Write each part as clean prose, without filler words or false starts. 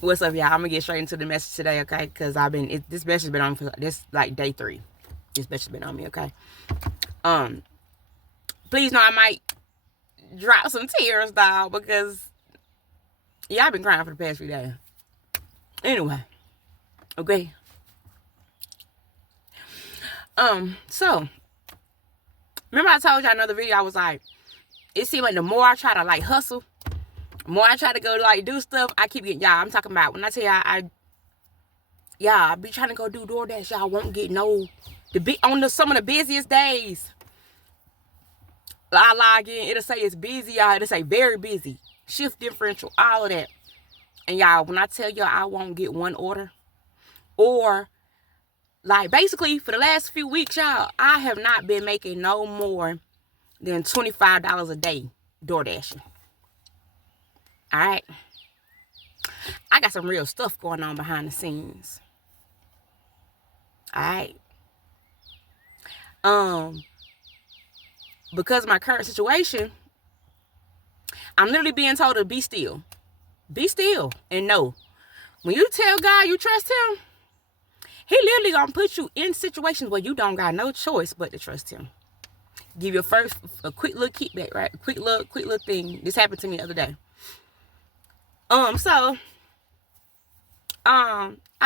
What's up, y'all? I'm gonna get straight into the message today, okay? Because this message been on for this like day 3. This message been on me, okay? Um, please know I might drop some tears, dog, because y'all been crying for the past few days. Anyway, okay. So remember I told y'all another video. I was like, it seemed like the more I try to like hustle, the more I try to go like do stuff, I keep getting y'all. I'm talking about when I tell y'all I be trying to go do DoorDash. Y'all won't get no some of the busiest days. I log in, it'll say it's busy, y'all. It'll say very busy, shift differential, all of that. And y'all, when I tell y'all I won't get one order, or like basically for the last few weeks, y'all, I have not been making no more than $25 a day door dashing. All right, I got some real stuff going on behind the scenes. All right, because of my current situation, I'm literally being told to be still, and know. When you tell God you trust Him, He literally gonna put you in situations where you don't got no choice but to trust Him. Give you a quick little kickback, right? Quick little thing. This happened to me the other day. I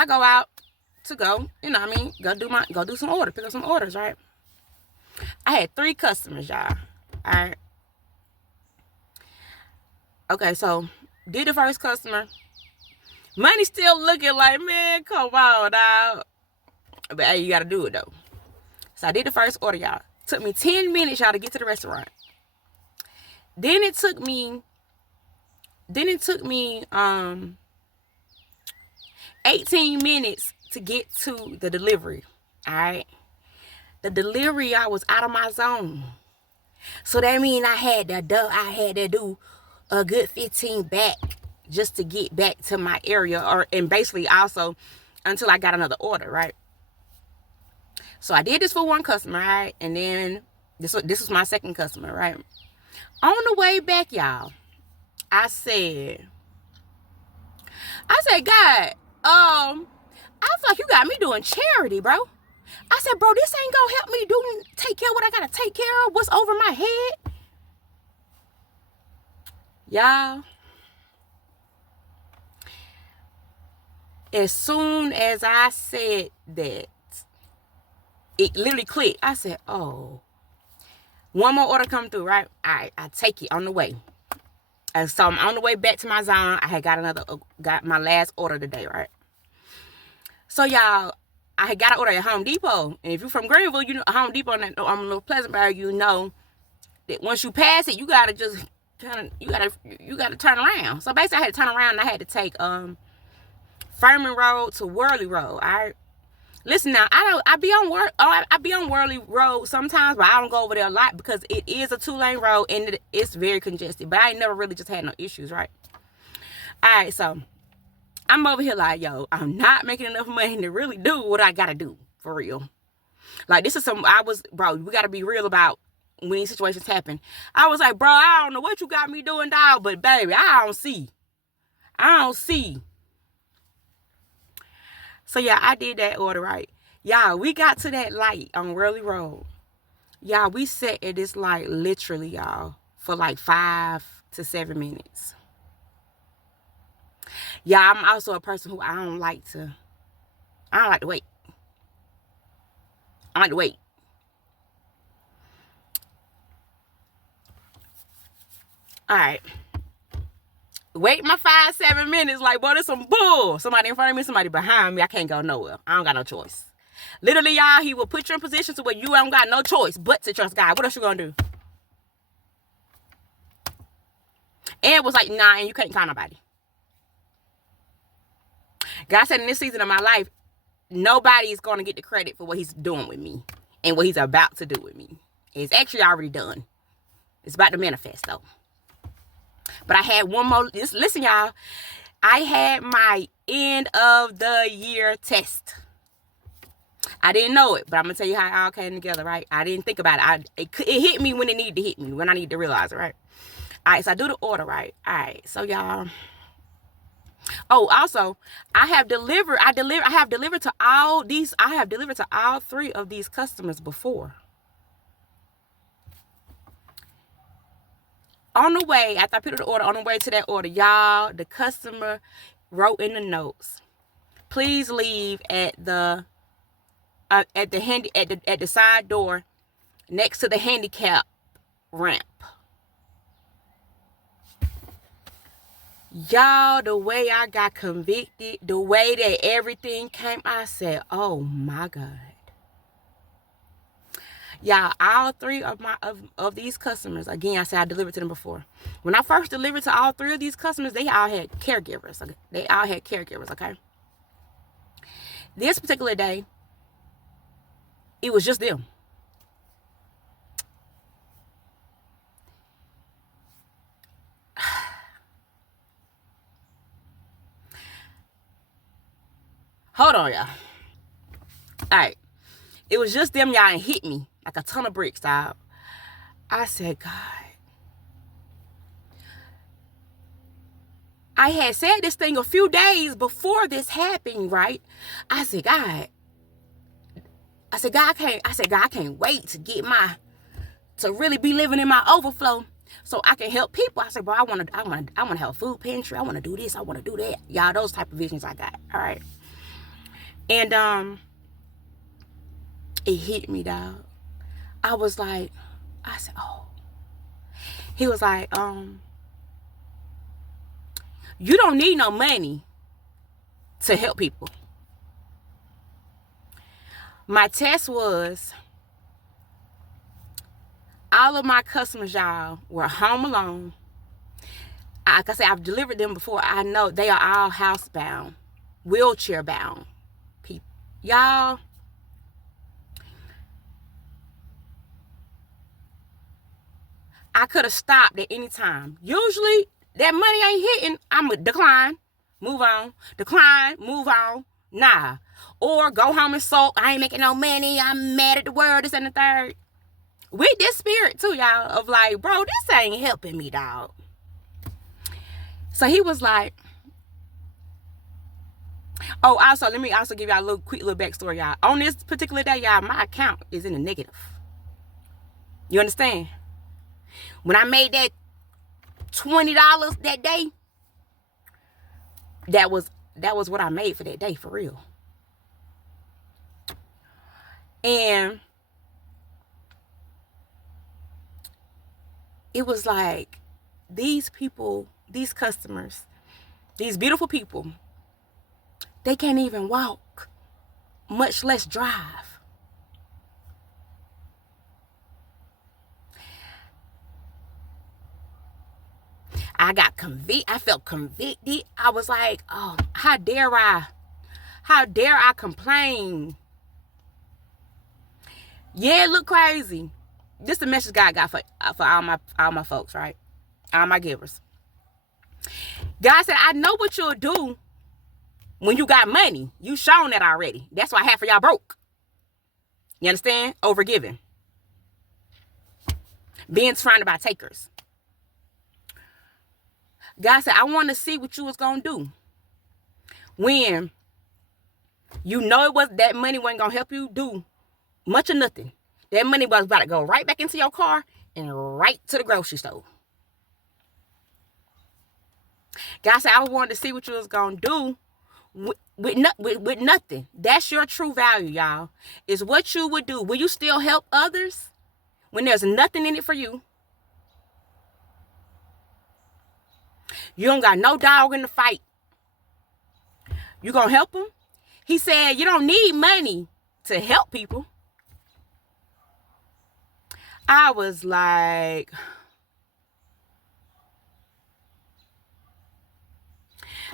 go out to go, you know what I mean, go do some orders, pick up some orders, right? I had 3 customers, y'all. All right. Okay, so did the first customer. Money still looking like, man, come on, dog. But hey, you gotta do it though. So I did the first order, y'all. Took me 10 minutes, y'all, to get to the restaurant. Then it took me 18 minutes to get to the delivery. All right. The delivery, I was out of my zone. So that means I had to do a good 15 back just to get back to my area, and basically also until I got another order, right? So I did this for one customer, right? And then this was my second customer, right? On the way back, y'all, I said, God, I feel like you got me doing charity, bro. I said, bro, this ain't gonna help me take care of what I gotta take care of, what's over my head. Y'all, as soon as I said that, it literally clicked. I said, oh, one more order come through, right? All right, I take it on the way. And so I'm on the way back to my zone. I had got my last order today, right? So y'all, I had got an order at Home Depot. And if you're from Greenville, you know Home Depot on Little Pleasantburg, you know that once you pass it, you gotta just you gotta turn around. So basically I had to turn around and I had to take Furman Road to Worley Road. All right. Listen now, I be on Worley Road sometimes, but I don't go over there a lot because it is a 2-lane road and it's very congested. But I ain't never really just had no issues, right? All right, so I'm over here like, yo, I'm not making enough money to really do what I gotta do for real. Like this is bro, we gotta be real about when these situations happen. I was like, bro, I don't know what you got me doing, dog, but baby, I don't see. So yeah, I did that order, right? Y'all, we got to that light on Worley Road. Y'all, we sat at this light literally, y'all, for like 5 to 7 minutes. Yeah, I'm also a person who I don't like to wait. I like to wait. All right. Wait my 5-7 minutes like, boy, there's some bull. Somebody in front of me, somebody behind me. I can't go nowhere. I don't got no choice. Literally, y'all, He will put you in positions where you don't got no choice but to trust God. What else you gonna do? And it was like, nah, and you can't call nobody. God said in this season of my life, nobody is gonna get the credit for what He's doing with me and what He's about to do with me. It's actually already done. It's about to manifest though. But I had one more. Listen, y'all. I had my end of the year test. I didn't know it, but I'm going to tell you how it all came together, right? I didn't think about it. It hit me when it needed to hit me, when I needed to realize it, right? All right, so I do the order, right? All right, so y'all, Oh, also, I have delivered to all 3 of these customers before. On the way, after I put the order, on the way to that order, y'all, the customer wrote in the notes, please leave at the side door next to the handicap ramp. Y'all, the way I got convicted, the way that everything came, I said, oh my God. Y'all, all 3 of these customers, again, I said I delivered to them before. When I first delivered to all 3 of these customers, they all had caregivers. Okay? This particular day, it was just them. Hold on, y'all. All right. It was just them, y'all, and hit me like a ton of bricks, dog. I said, God. I had said this thing a few days before this happened, right? I said, God, I can't wait to really be living in my overflow so I can help people. I said, bro, I want to have a food pantry. I want to do this. I want to do that. Y'all, those type of visions I got. All right. And it hit me, dog. I said, oh. He was like, you don't need no money to help people. My test was, all of my customers, y'all, were home alone. Like I said, I've delivered them before. I know they are all housebound, wheelchair bound people. Y'all, I could have stopped at any time. Usually, that money ain't hitting. I'm going to decline, move on, nah. Or go home and sulk. I ain't making no money. I'm mad at the world, this and the third. With this spirit, too, y'all, of like, bro, this ain't helping me, dog. So he was like, oh, also, let me also give y'all a quick little backstory, y'all. On this particular day, y'all, my account is in the negative. You understand? When I made that $20 that day, that was what I made for that day, for real. And it was like, these people, these customers, these beautiful people, they can't even walk, much less drive. I felt convicted. I was like, oh, how dare I complain? Yeah, it looked crazy. This is the message God got for all my folks, right? All my givers. God said, I know what you'll do when you got money. You shown that already. That's why half of y'all broke. You understand? Overgiving. Being surrounded by takers. God said, I want to see what you was going to do when you know that money wasn't going to help you do much or nothing. That money was about to go right back into your car and right to the grocery store. God said, I wanted to see what you was going to do with nothing. That's your true value, y'all. Is what you would do. Will you still help others when there's nothing in it for you? You don't got no dog in the fight. You gonna help them? He said, you don't need money to help people. I was like,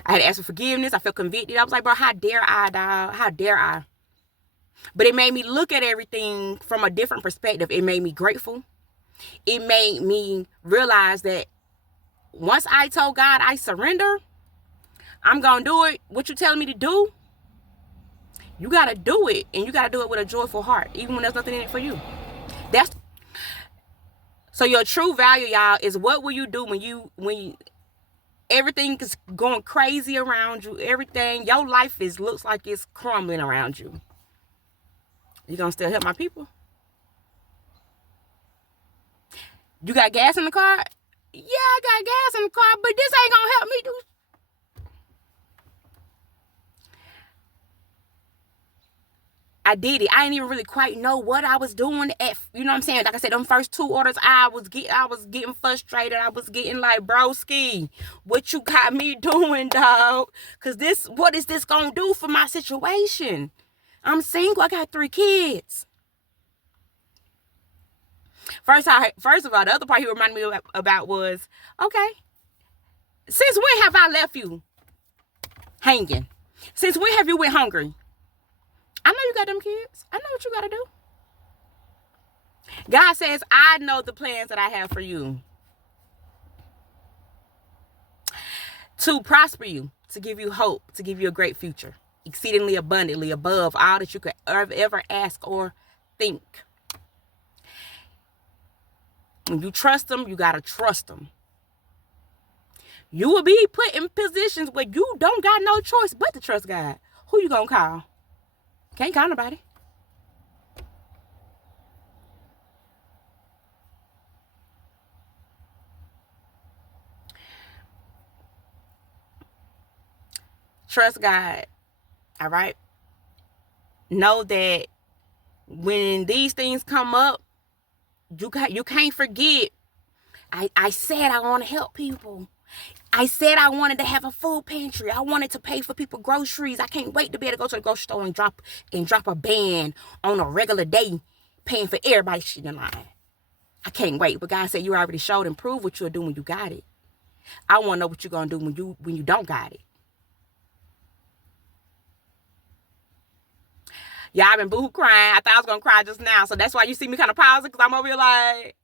I had to ask for forgiveness. I felt convicted. I was like, bro, how dare I, dog? How dare I? But it made me look at everything from a different perspective. It made me grateful. It made me realize that once I told God I surrender, I'm going to do it. What you telling me to do, you got to do it. And you got to do it with a joyful heart, even when there's nothing in it for you. So your true value, y'all, is what will you do when you Everything is going crazy around you. Everything, your life looks like it's crumbling around you. You gonna still help my people? You got gas in the car? Yeah, I got gas in the car, but this ain't gonna help me do. I did it. I didn't even really quite know what I was doing at, you know what I'm saying? Like I said, them first 2 orders, I was getting frustrated. I was getting like, broski, what you got me doing, dog? Cause what is this gonna do for my situation? I'm single. I got 3 kids. First of all, the other part he reminded me about was, okay, since when have I left you hanging? Since when have you went hungry? I know you got them kids. I know what you got to do. God says, I know the plans that I have for you. To prosper you, to give you hope, to give you a great future. Exceedingly abundantly above all that you could ever ask or think. When you trust them, you got to trust them. You will be put in positions where you don't got no choice but to trust God. Who you going to call? Can't call nobody. Trust God. All right? Know that when these things come up, you can't forget. I said I want to help people. I said I wanted to have a food pantry. I wanted to pay for people groceries. I can't wait to be able to go to the grocery store and drop a band on a regular day, paying for everybody's shit in line. I can't wait. But God said you already showed and proved what you'll do when you got it. I want to know what you're gonna do when you don't got it. Yeah, I've been boohoo crying. I thought I was gonna cry just now, so that's why you see me kind of pausing, because I'm over here like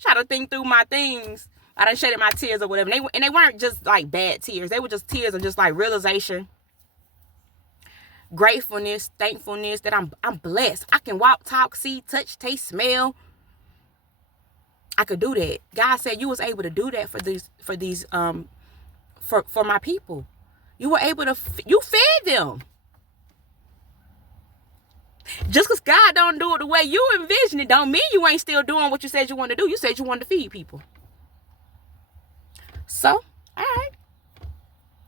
trying to think through my things. I done shedded my tears or whatever. And they weren't just like bad tears. They were just tears of just like realization, gratefulness, thankfulness that I'm blessed. I can walk, talk, see, touch, taste, smell. I could do that. God said you was able to do that for my people. You were able to, you fed them. Just because God don't do it the way you envision it, don't mean you ain't still doing what you said you wanted to do. You said you wanted to feed people. So, all right.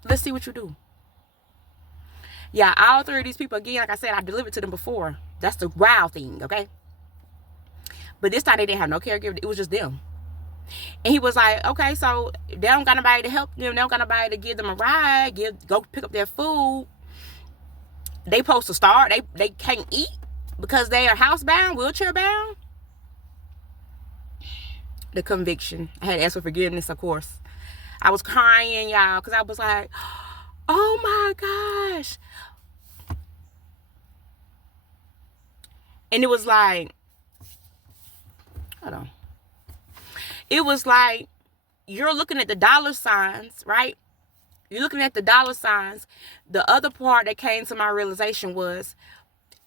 Let's see what you do. Yeah, all 3 of these people, again, like I said, I delivered to them before. That's the wild thing, okay? But this time they didn't have no caregiver. It was just them. And he was like, okay, so they don't got nobody to help them. They don't got nobody to give them a ride, go pick up their food. They supposed to starve. They can't eat because they are housebound, wheelchair bound. The conviction. I had to ask for forgiveness, of course. I was crying, y'all, because I was like, oh my gosh. And it was like, hold on. It was like, you're looking at the dollar signs, right? You're looking at the dollar signs. The other part that came to my realization was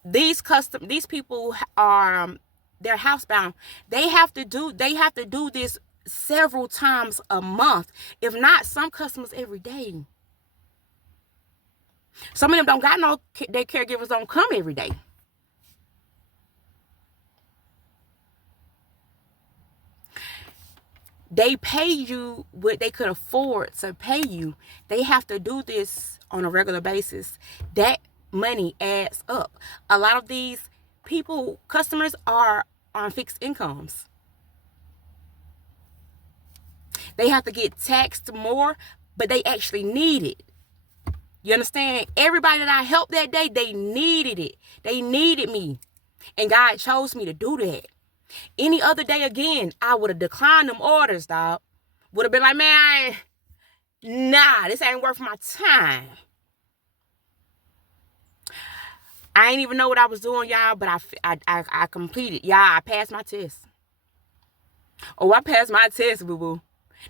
these people are, they're housebound. They have to do this several times a month. If not, some customers every day. Some of them don't got no, their caregivers don't come every day. They pay you what they could afford to pay you. They have to do this on a regular basis. That money adds up. A lot of these people, customers, are on fixed incomes. They have to get taxed more, but they actually need it. You understand? Everybody that I helped that day, they needed it. They needed me. And God chose me to do that. Any other day again, I would have declined them orders, dog. Would have been like, man, this ain't worth my time. I ain't even know what I was doing, y'all, but I completed. Y'all, I passed my test. Oh, I passed my test, boo-boo.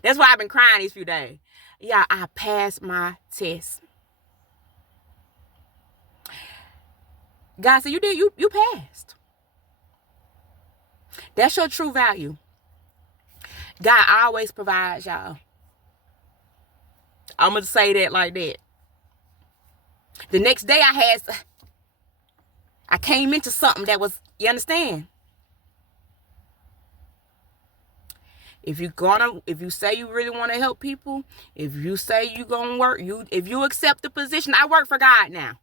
That's why I've been crying these few days. Yeah, I passed my test. God said, you did, you passed. That's your true value. God always provides, y'all. I'm going to say that like that. The next day I came into something that was, you understand? If you say you really want to help people, if you say you gonna work, if you accept the position, I work for God now.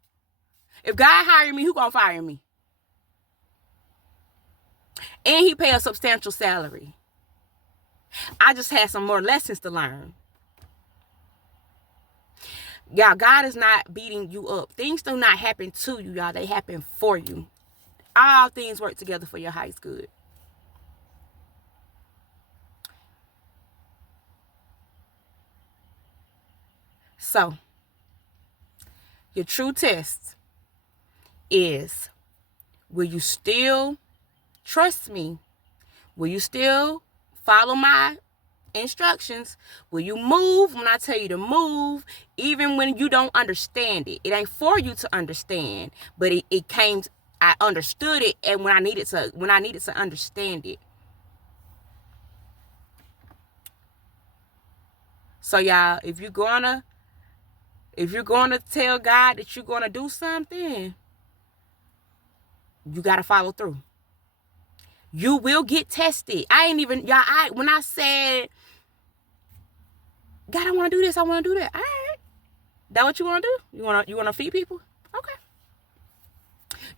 If God hired me, who gonna fire me? And he pay a substantial salary. I just had some more lessons to learn. Y'all, God is not beating you up. Things do not happen to you, y'all. They happen for you. All things work together for your highest good. So, your true test is, will you still trust me? Will you still follow my instructions? Will you move when I tell you to move, even when you don't understand it? It ain't for you to understand, but it came, I understood it, and when I needed to understand it. So y'all, if you're gonna tell God that you're gonna do something, you gotta follow through. You will get tested. When I said, God, I want to do this, I want to do that. All right. That what you want to do? You want to feed people? Okay.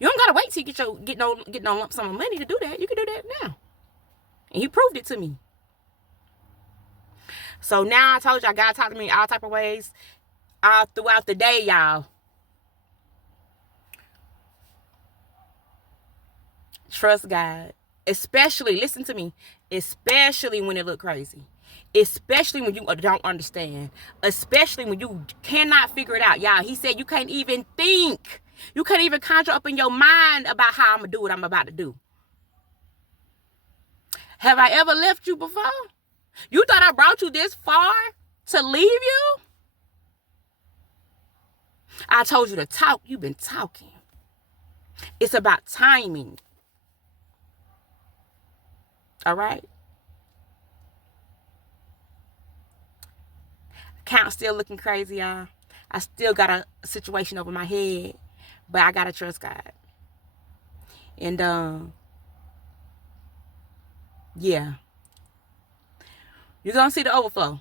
You don't gotta wait till you get no lump sum of money to do that. You can do that now. And he proved it to me. So now I told y'all, God talked to me all type of ways all throughout the day, y'all. Trust God. Especially, listen to me, especially when it look crazy. Especially when you don't understand. Especially when you cannot figure it out. Y'all, he said you can't even think. You can't even conjure up in your mind about how I'm going to do what I'm about to do. Have I ever left you before? You thought I brought you this far to leave you? I told you to talk. You've been talking. It's about timing. All right? Account still looking crazy, y'all. I still got a situation over my head, but I gotta trust God. And yeah, you're gonna see the overflow.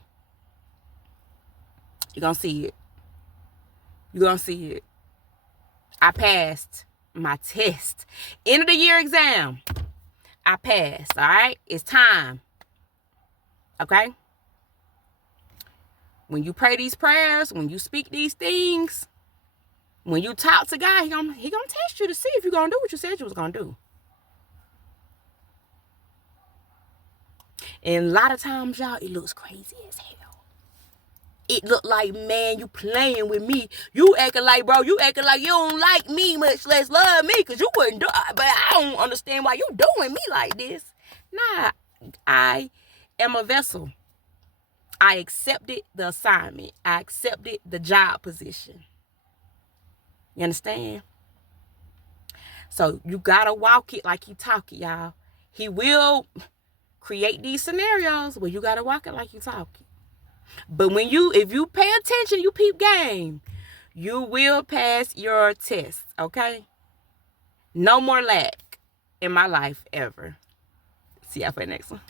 You're gonna see it. You're gonna see it. I passed my test. End of the year exam. I passed. All right, it's time. Okay. When you pray these prayers, when you speak these things, when you talk to God, he gonna test you to see if you're gonna do what you said you was gonna do. And a lot of times, y'all, it looks crazy as hell. It look like, man, you playing with me. You acting like you don't like me, much less love me, because you wouldn't do it. But I don't understand why you doing me like this. Nah, I am a vessel. I accepted the assignment. I accepted the job position. You understand? So you gotta walk it like you talk it, y'all. He will create these scenarios where you gotta walk it like you talk it. But if you pay attention, you peep game, you will pass your test, okay? No more lack in my life ever. See y'all for the next one.